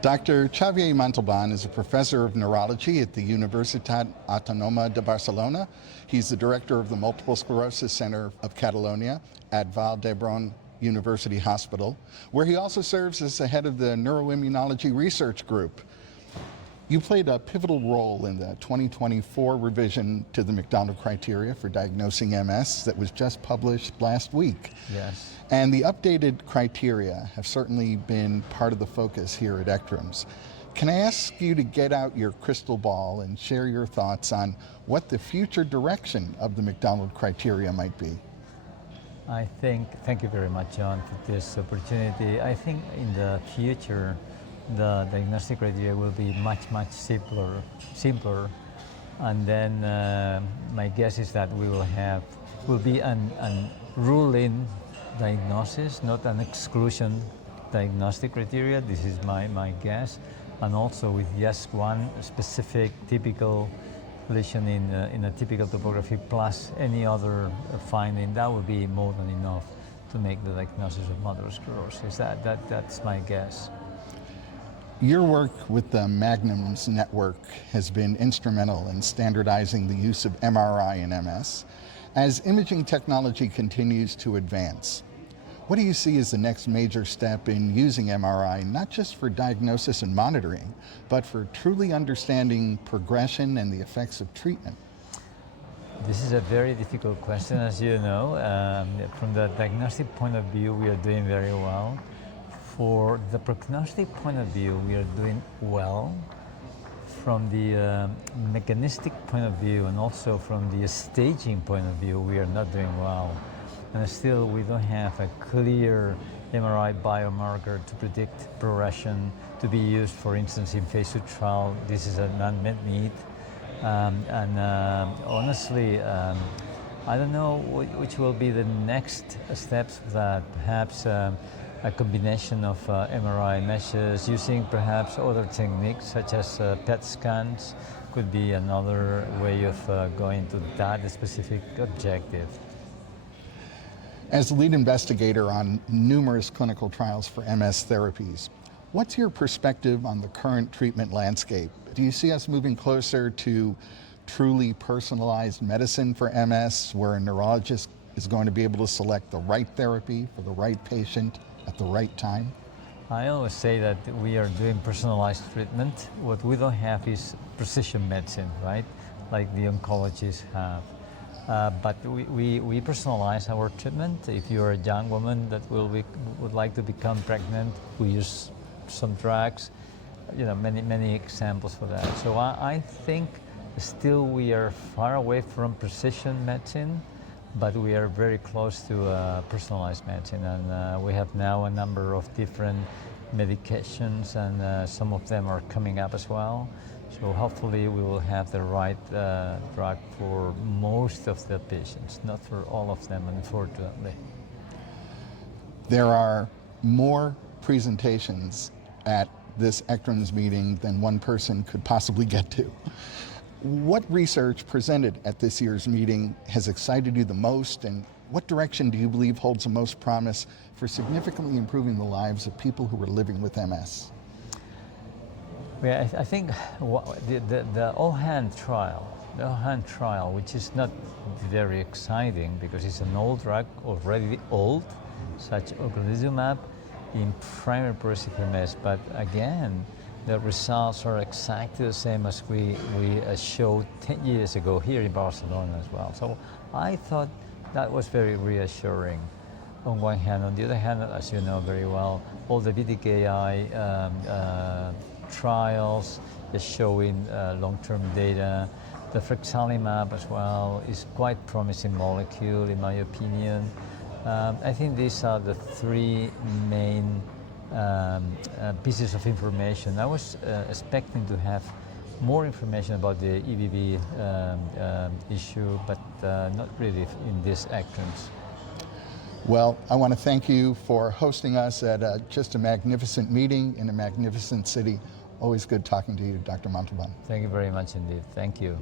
Dr. Xavier Montalban is a professor of neurology at the Universitat Autònoma de Barcelona. He's the director of the Multiple Sclerosis Center of Catalonia at Vall d'Hebron University Hospital, where he also serves as the head of the Neuroimmunology Research Group. You played a pivotal role in the 2024 revision to the McDonald criteria for diagnosing MS that was just published last week. Yes. And the updated criteria have certainly been part of the focus here at ECTRIMS. Can I ask you to get out your crystal ball and share your thoughts on what the future direction of the McDonald criteria might be? Thank you very much, John, for this opportunity. I think in the future, the diagnostic criteria will be much simpler. And then my guess is that will be an rule-in diagnosis, not an exclusion diagnostic criteria. This is my guess. And also with just one specific typical lesion in a typical topography plus any other finding, that would be more than enough to make the diagnosis of multiple sclerosis. That's my guess. Your work with the Magnums network has been instrumental in standardizing the use of MRI in MS. As imaging technology continues to advance, what do you see as the next major step in using MRI, not just for diagnosis and monitoring, but for truly understanding progression and the effects of treatment? This is a very difficult question, as you know. From the diagnostic point of view, we are doing very well. For the prognostic point of view, we are doing well. From the mechanistic point of view and also from the staging point of view, we are not doing well. And still, we don't have a clear MRI biomarker to predict progression to be used, for instance, in phase 2 trial. This is an unmet need. Honestly, I don't know which will be the next steps, that perhaps a combination of MRI measures using perhaps other techniques such as PET scans could be another way of going to that specific objective. As the lead investigator on numerous clinical trials for MS therapies, what's your perspective on the current treatment landscape? Do you see us moving closer to truly personalized medicine for MS, where a neurologist is going to be able to select the right therapy for the right patient at the right time? I always say that we are doing personalized treatment. What we don't have is precision medicine, right? Like the oncologists have. But we personalize our treatment. If you're a young woman that would like to become pregnant, we use some drugs. You know, many examples for that. So I think still we are far away from precision medicine, but we are very close to personalized medicine, and we have now a number of different medications, and some of them are coming up as well. So hopefully we will have the right drug for most of the patients, not for all of them, unfortunately. There are more presentations at this ECTRIMS meeting than one person could possibly get to. What research presented at this year's meeting has excited you the most, and what direction do you believe holds the most promise for significantly improving the lives of people who are living with MS? Well, I think the OHAN trial, which is not very exciting because it's an old drug, already old, such ocrelizumab in primary progressive MS, but again, the results are exactly the same as we showed 10 years ago here in Barcelona as well. So I thought that was very reassuring on one hand. On the other hand, as you know very well, all the BTKI trials is showing long-term data. The frexalimab as well is quite promising molecule in my opinion. I think these are the three main pieces of information. I was expecting to have more information about the EBV issue, but not really in this ECTRIMS. Well, I want to thank you for hosting us at just a magnificent meeting in a magnificent city. Always good talking to you, Dr. Montalban. Thank you very much indeed. Thank you.